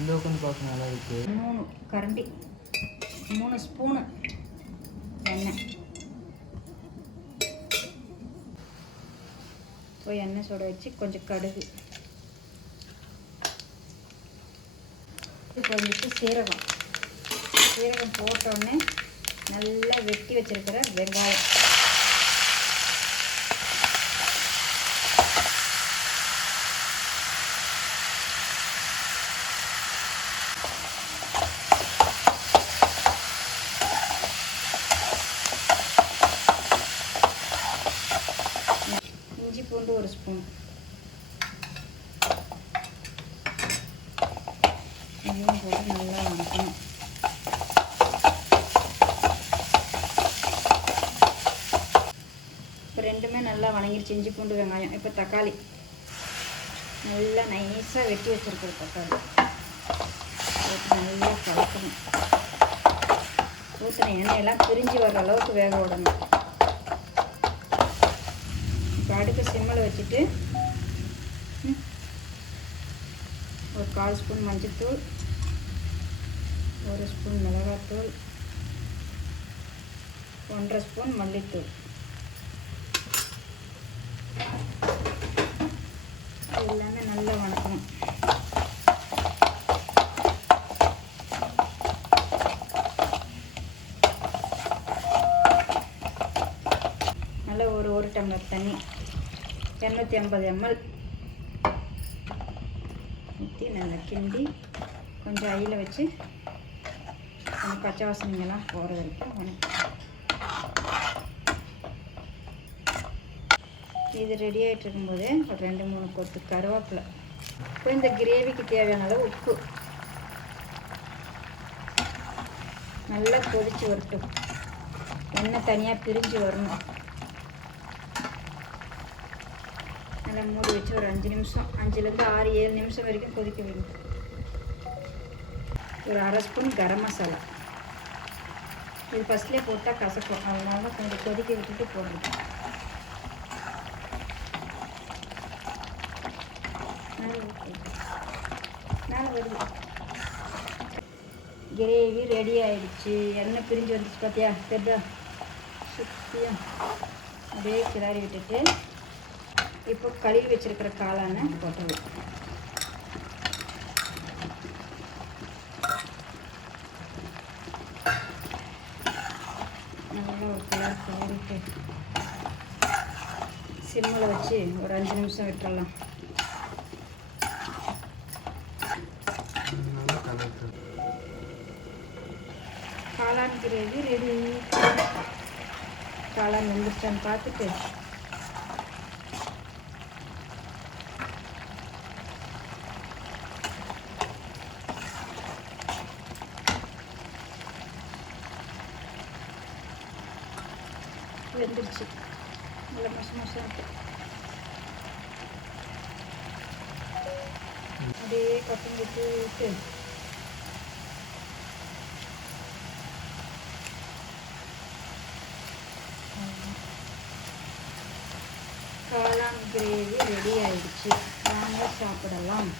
இந்த உட்காந்து பார்க்க நல்லா இருக்கு. 3 கரண்டி 3 ஸ்பூனு எண்ணெய். இப்போ எண்ணெய் சுட வச்சு கொஞ்சம் கடுகு, கொஞ்சம் சீரகம் போட்டோடனே நல்லா வெட்டி வச்சிருக்கிற வெங்காயம், இஞ்சி பூண்டு 1 ஸ்பூன், இதையும் போட்டு நல்லா வதக்கணும். இப்போ ரெண்டுமே நல்லா வதங்கிடுச்சு, இஞ்சி பூண்டு வெங்காயம். இப்போ தக்காளி நல்லா நைஸாக வெட்டி வச்சுருக்கிற தக்காளி போட்டு நல்லா கலக்கணும். ஊற்றின எண்ணெயெல்லாம் பிரிஞ்சு வர்ற அளவுக்கு வேக விடணும். இப்போ அடுப்பு சிம்மில் வச்சுட்டு ஒரு 1/4 ஸ்பூன் மஞ்சள்தூள், 1 ஸ்பூன் மிளகாத்தூள், 1/2 ஸ்பூன் மல்லித்தூள் எல்லாமே நல்லா வதக்கணும். நல்லா ஒரு டம்ளர் தண்ணி 250 ml ஊற்றி நல்லா கிண்டி கொஞ்சம் ஐயில் வச்சு கொஞ்சம் பச்சை வாசனைங்கெல்லாம் போகிற வரைக்கும் இது ரெடி ஆகிட்டு இருக்கும்போதே ஒரு 2-3 கொத்து கருவேப்பிலை. இப்போ இந்த கிரேவிக்கு தேவையான அளவு உப்பு. நல்லா கொதித்து வரட்டும், எண்ணெய் தனியாக பிரிஞ்சு வரணும். நல்லா மூடி வச்சு ஒரு 5 நிமிஷம், 5லேருந்து 6-7 நிமிஷம் வரைக்கும் கொதிக்க வைக்கணும். ஒரு 1/2 ஸ்பூன் கரம் மசாலா, இது ஃபஸ்ட்லேயே போட்டால் கசக்கும், அதனால கொஞ்சம் கொதிக்க விட்டுட்டு போடணும். மேலே வருது. கிரேவி ரெடி ஆகிடுச்சு. எண்ணெய் பிரிஞ்சு வந்துச்சு பார்த்தியா, தெரியா? சுற்றியும் அப்படியே கிளறி விட்டுட்டு இப்போ கழுவி வச்சுருக்கிற காளானை போட்டுருவோம். நல்லா ஒரு கிளறிட்டு சிம்மில் வச்சு ஒரு 5 நிமிஷம் விட்டுறலாம். காளான் கிரேவி ரெடி. காளான் வெந்துருச்சான்னு பார்த்துட்டு வெந்துருச்சு, நல்லா மோசமாக அப்படியே கொத்தமல்லி தூவிட்டு காளான் கிரேவி ரெடி ஆயிடுச்சு. வாங்க சாப்பிடலாம்.